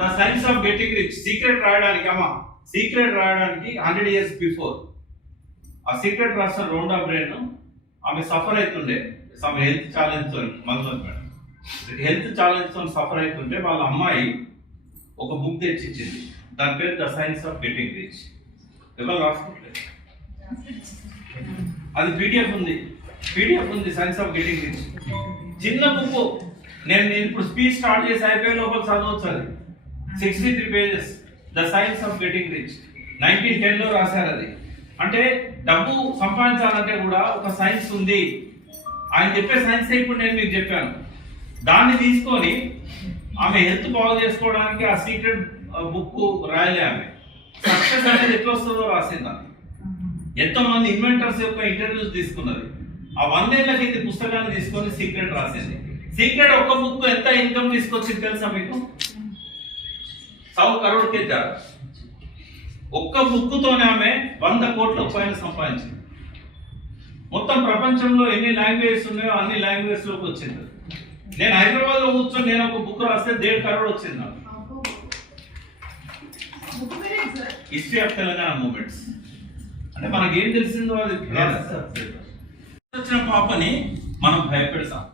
The science of getting rich secret రాయడానికి అమ్మా secret రాయడానికి హండ్రెడ్ ఇయర్స్ బిఫోర్ ఆ సీక్రెట్ రాసిన రోండా బ్రెయిన్ ఆమె సఫర్ అవుతుండే సమ్ హెల్త్ ఛాలెంజ్తో మందు మేడం. హెల్త్ ఛాలెంజ్తో సఫర్ అవుతుంటే వాళ్ళ అమ్మాయి ఒక బుక్ తెచ్చిచ్చింది. దాని పేరు the science of getting rich ఎవరు రాసుకుంటారు? అది పీడిఎఫ్ ఉంది. పీడిఎఫ్ ఉంది సైన్స్ ఆఫ్ గెటింగ్ రిచ్ చిన్న బుక్ నేను నేను ఇప్పుడు స్పీచ్ స్టార్ట్ చేసి అయిపోయే లోపల చదవచ్చు అది. Sixty three pages the science of getting rich nineteen టెన్లో రాశారు అది. అంటే డబ్బు సంపాదించాలంటే కూడా ఒక సైన్స్ ఉంది. ఆయన చెప్పే సైన్స్ ఇప్పుడు నేను మీకు చెప్పాను. దాన్ని తీసుకొని ఆమె హెల్త్ బాగు చేసుకోవడానికి ఆ సీక్రెట్ బుక్ రాయలే ఆమె. సక్సెస్ అనేది ఎట్లా వస్తుందో రాసింది ఆమె. ఎంతోమంది ఇన్వెంటర్స్ యొక్క ఇంటర్వ్యూస్ తీసుకున్నది. ఆ వందేళ్ళ కింద పుస్తకాన్ని తీసుకొని సీక్రెట్ రాసింది. సీక్రెట్ ఒక్క బుక్ ఎంత ఇన్కమ్ తీసుకొచ్చింది తెలుసా మీకు? సౌ కరోడ్ కే ఒక్క బుక్తోనే ఆమె వంద కోట్ల పైన సంపాదించింది. మొత్తం ప్రపంచంలో ఎన్ని లాంగ్వేజెస్ ఉన్నాయో అన్ని లాంగ్వేజెస్లోకి వచ్చింది. నేను హైదరాబాద్లో కూర్చొని నేను ఒక బుక్ రాస్తే దేడ్ కరోడ్ వచ్చింది నాకు. హిస్టరీ ఆఫ్ తెలంగాణ మూమెంట్స్ అంటే మనకి ఏం తెలిసిందో అది వచ్చిన పాపని మనం భయపెడతాం.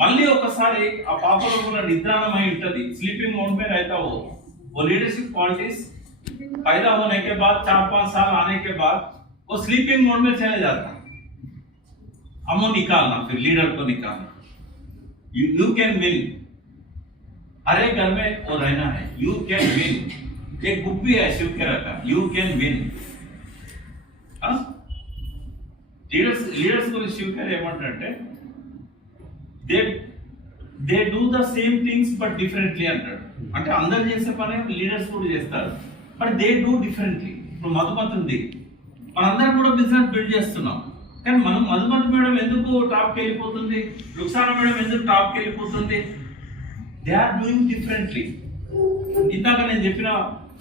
మళ్ళీ ఒకసారి ఆ పాపలో కూడా నిద్రాణమై ఉంటుంది. స్లీपिंग मोड में रहता वो वो लीडरशिप क्वालिटीज पैदा होने के बाद चार पाँच साल आने के बाद वो स्लीपिंग मोड में चले जाता हमको निकालना फिर लीडर को निकालना यू यू कैन विन हरे घर में वो रहना है यू कैन विन एक बुक भी है शिव के रखा you can win leaders leaders को शिव के ఏమంటారంటే they they do the same things but differently అంటాడు. అంటే అందరు చేసే పని లీడర్స్ కూడా చేస్తారు. బట్ దే డూ డిఫరెంట్లీ ఇప్పుడు మధుమతి ఉంది మనందరం కూడా బిజినెస్ బిల్డ్ చేస్తున్నాం. కానీ మనం మధుమతి మేడం ఎందుకు టాప్కి వెళ్ళిపోతుంది? రుక్సానా మేడం ఎందుకు టాప్కి వెళ్ళిపోతుంది? దే ఆర్ డూయింగ్ డిఫరెంట్లీ ఇందాక నేను చెప్పిన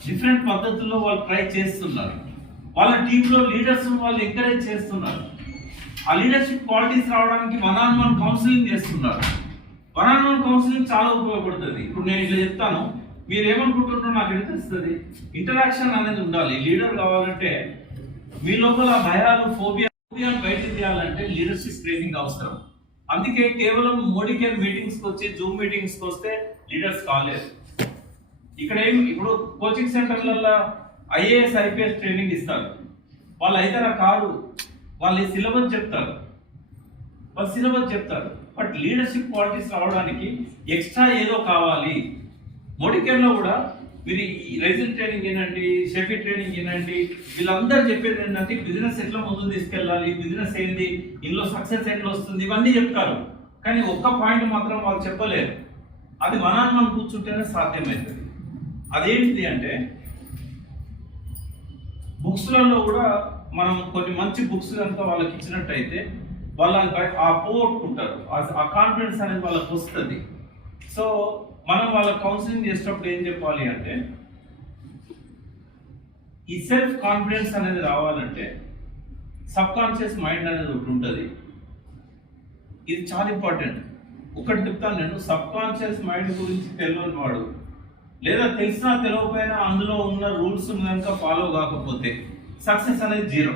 డిఫరెంట్ పద్ధతుల్లో వాళ్ళు ట్రై చేస్తున్నారు. వాళ్ళ టీంలో లీడర్స్ వాళ్ళు ఎంకరేజ్ చేస్తున్నారు. ఆ లీడర్షిప్ క్వాలిటీస్ రావడానికి వన్ ఆన్ వన్ కౌన్సిలింగ్ చేస్తున్నారు. వన్ ఆన్ వన్ కౌన్సిలింగ్ చాలా ఉపయోగపడుతుంది. ఇప్పుడు నేను ఇట్లా చెప్తాను. మీరు ఏమనుకుంటున్నారో నాకు ఎట్లా తెలుస్తుంది. ఇంటరాక్షన్ అనేది ఉండాలి. లీడర్ కావాలంటే మీ లోపల భయాలు ఫోబియా ఫోబియాను బయట తీయాలంటే లీడర్షిప్ ట్రైనింగ్ అవసరం. అందుకే కేవలం మోడీ కేర్ మీటింగ్స్కి వచ్చి జూమ్ మీటింగ్స్కి వస్తే లీడర్స్ కాలేదు ఇక్కడ ఏం ఇప్పుడు కోచింగ్ సెంటర్లలో ఐఏఎస్ ఐపీఎస్ ట్రైనింగ్ ఇస్తారు. వాళ్ళు అయితే కాదు. వాళ్ళు సిలబస్ చెప్తారు. వాళ్ళు సిలబస్ చెప్తారు. బట్ లీడర్షిప్ క్వాలిటీస్ రావడానికి ఎక్స్ట్రా ఏదో కావాలి. మోడికేర్లో కూడా మీరు రైజింగ్ ట్రైనింగ్ వినండి షెఫీ ట్రైనింగ్ వినండి. వీళ్ళందరూ చెప్పేది ఏంటంటే బిజినెస్ ఎట్లా ముందు తీసుకెళ్ళాలి బిజినెస్ ఏంది ఇందులో సక్సెస్ ఎట్లా వస్తుంది ఇవన్నీ చెప్తారు. కానీ ఒక్క పాయింట్ మాత్రం వాళ్ళు చెప్పలేరు. అది మనాన్ని మనం కూర్చుంటేనే సాధ్యమవుతుంది. అదేంటిది అంటే బుక్స్లలో కూడా మనం కొన్ని మంచి బుక్స్ కనుక వాళ్ళకి ఇచ్చినట్టయితే వాళ్ళ ఆ పోగొట్టుకుంటారు ఆ- ఆ కాన్ఫిడెన్స్ అనేది వాళ్ళకి వస్తుంది. సో మనం వాళ్ళ కౌన్సిలింగ్ చేసేటప్పుడు ఏం చెప్పాలి అంటే ఈ సెల్ఫ్ కాన్ఫిడెన్స్ అనేది రావాలంటే సబ్ కాన్షియస్ మైండ్ అనేది ఒకటి ఉంటుంది. ఇది చాలా ఇంపార్టెంట్ ఒకటి చెప్తాను నేను సబ్ కాన్షియస్ మైండ్ గురించి తెలియని వాడు లేదా తెలిసినా తెలియకపోయినా అందులో ఉన్న రూల్స్ కనుక ఫాలో కాకపోతే సక్సెస్ అనేది జీరో.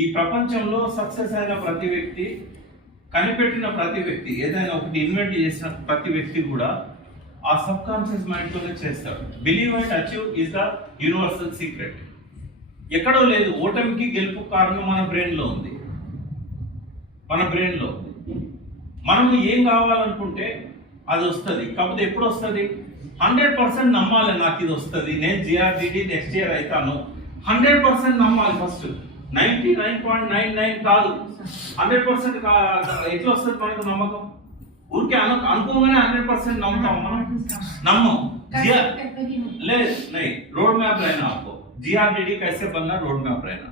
ఈ ప్రపంచంలో సక్సెస్ అయిన ప్రతి వ్యక్తి కనిపెట్టిన ప్రతి వ్యక్తి ఏదైనా ఒకటి ఇన్వెంట్ చేసిన ప్రతి వ్యక్తి కూడా ఆ సబ్ కాన్షియస్ మైండ్తోనే చేస్తారు believe and achieve is the universal secret. ఎక్కడో లేదు ఓటమికి గెలుపు కారణం మన బ్రెయిన్లో ఉంది. మన బ్రెయిన్లో ఉంది. మనం ఏం కావాలనుకుంటే అది వస్తుంది. కాకపోతే ఎప్పుడు వస్తుంది? హండ్రెడ్ పర్సెంట్ నమ్మాలి నాకు ఇది వస్తుంది. నేను జిఆర్డిడి నెక్స్ట్ ఇయర్ అవుతాను హండ్రెడ్ పర్సెంట్ నమ్మాలి first ninety nine point nine nine కాదు హండ్రెడ్ పర్సెంట్ ఎట్లా వస్తుంది మనకు నమ్మకం ఊరికే అను అనుకోగానే హండ్రెడ్ పర్సెంట్ నమ్ముతాం మనం నమ్మం జిఆర్ లేదు नहीं रोड मैप रहना आपको जीआरडीडी कैसे बनना रोड मैप रहना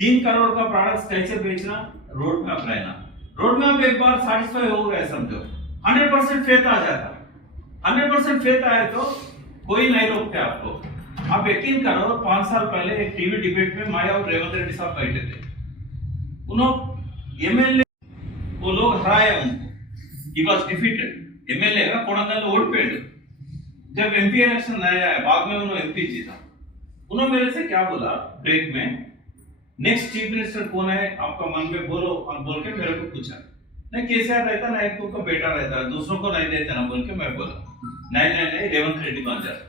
तीन करोड़ का प्रोडक्ट कैसे बेचना रोड मैप रहना रोड मैप एक बार सेटिस्फाई हो गए समझो हंड्रेड परसेंट फेथ आ जाता हंड्रेड परसेंट फेथ आए तो कोई नहीं रोकते आपको आप यकीन करो पाँच साल पहले एक टीवी डिबेट में माया और रेवंत रेड्डी साहब बैठे थे। उन्होंने वो लोग हराया उनको। ही वाज डिफीटेड एमएलए का कोणा कोणंगल ओडपेड जब एमपी इलेक्शन नया आया, बाद में उन्होंने एमपी जीता। उन्होंने मेरे से क्या बोला ब्रेक में? नेक्स्ट चीफ मिनिस्टर कौन है? आपका मन में बोलो। और बोल के मेरे को पूछा। नहीं कैसे रहता, ना एक का बेटा रहता है दूसरों को नहीं देता, ना बोल के मैं बोला। नहीं नहीं नहीं रेवंत रेड्डी बन जाता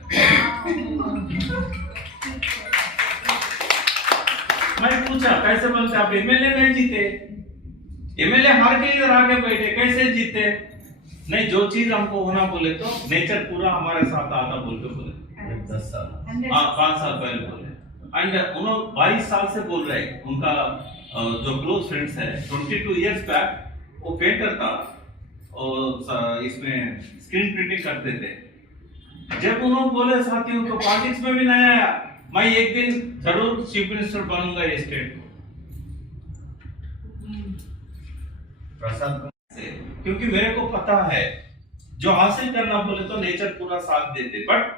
मैं पूछा कैसे बोलते आप एमएलए नहीं जीते? एमएलए हार के इधर आके बैठे कैसे जीते? नहीं जो चीज़ हमको होना बोले तो नेचर पूरा हमारे साथ आता बोल के बोले। दस साल। हाँ पाँच साल पहले बोले। एंड उन्होंने बाईस साल से बोल रहे उनका जो क्लोज फ्रेंड्स है ट्वेंटी टू ईयर्स बैक वो पेंटर था। और इसमें स्क्रीन प्रिंटिंग करते थे। जब उन्होंने बोले, साथियों को पॉलिटिक्स में भी नहीं आया। मैं एक दिन ज़रूर चीफ मिनिस्टर बनूँगा ये स्टेट को। प्रसाद से, क्योंकि मेरे को पता है, जो हासिल करना बोले तो नेचर पूरा साथ देते but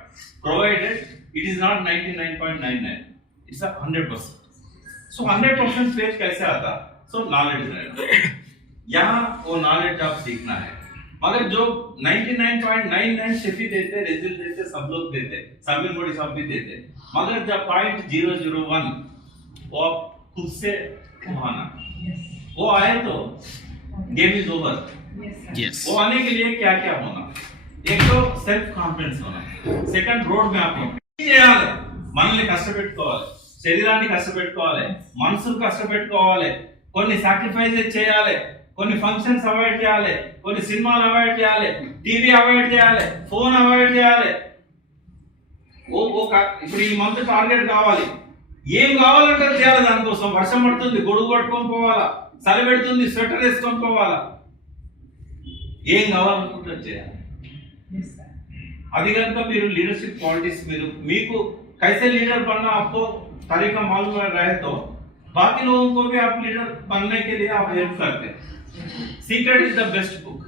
provided it is not 99.99 it's a 100% so 100% page कैसे आता? सो नॉलेज रहेगा यहाँ वो नॉलेज आप सीखना है मगर जो 99.99 शेफी देते रिजल्ट देते सब लोग देते साबिर मोड़ी साहब भी देते मगर जब पॉइंट जीरो जीरो वन वो आप खुद से कमाना वो आए तो गेम इज ओवर Yes. वो आने के लिए क्या क्या होना एक तो సెల్ఫ్ కాన్ఫిడెన్స్ होना సెకండ్ రోడ్ మ్యాప్ చేయాలి మనల్ని కష్టపెట్టుకోవాలి శరీరాన్ని కష్టపెట్టుకోవాలి మనసును కష్టపెట్టుకోవాలి కొన్ని సాక్రిఫైసెస్ చేయాలి కొన్ని ఫంక్షన్స్ అవాయిడ్ చేయాలి కొన్ని సినిమాలు అవాయిడ్ చేయాలి టీవీ అవాయిడ్ చేయాలి ఫోన్ అవాయిడ్ చేయాలి ఓ ఒక ఇప్పుడు ఈ మంత్ టార్గెట్ కావాలి ఏం కావాలంటే అది చేయాలి దానికోసం వర్షం పడుతుంది గొడుగు పట్టుకొని పోవాలా చలి పెడుతుంది స్వెటర్ వేసుకొని పోవాలా ఏం కావాలనుకుంటే అది చేయాలి అది కనుక మీరు लीडरशिप क्वालिटीज మీరు మీకు कैसे लीडर बनना आपको तरीका मालूम रहे तो बाकी लोगों को भी आप लीडर बनने के लिए आप हेल्प करते हैं Secret is the best book.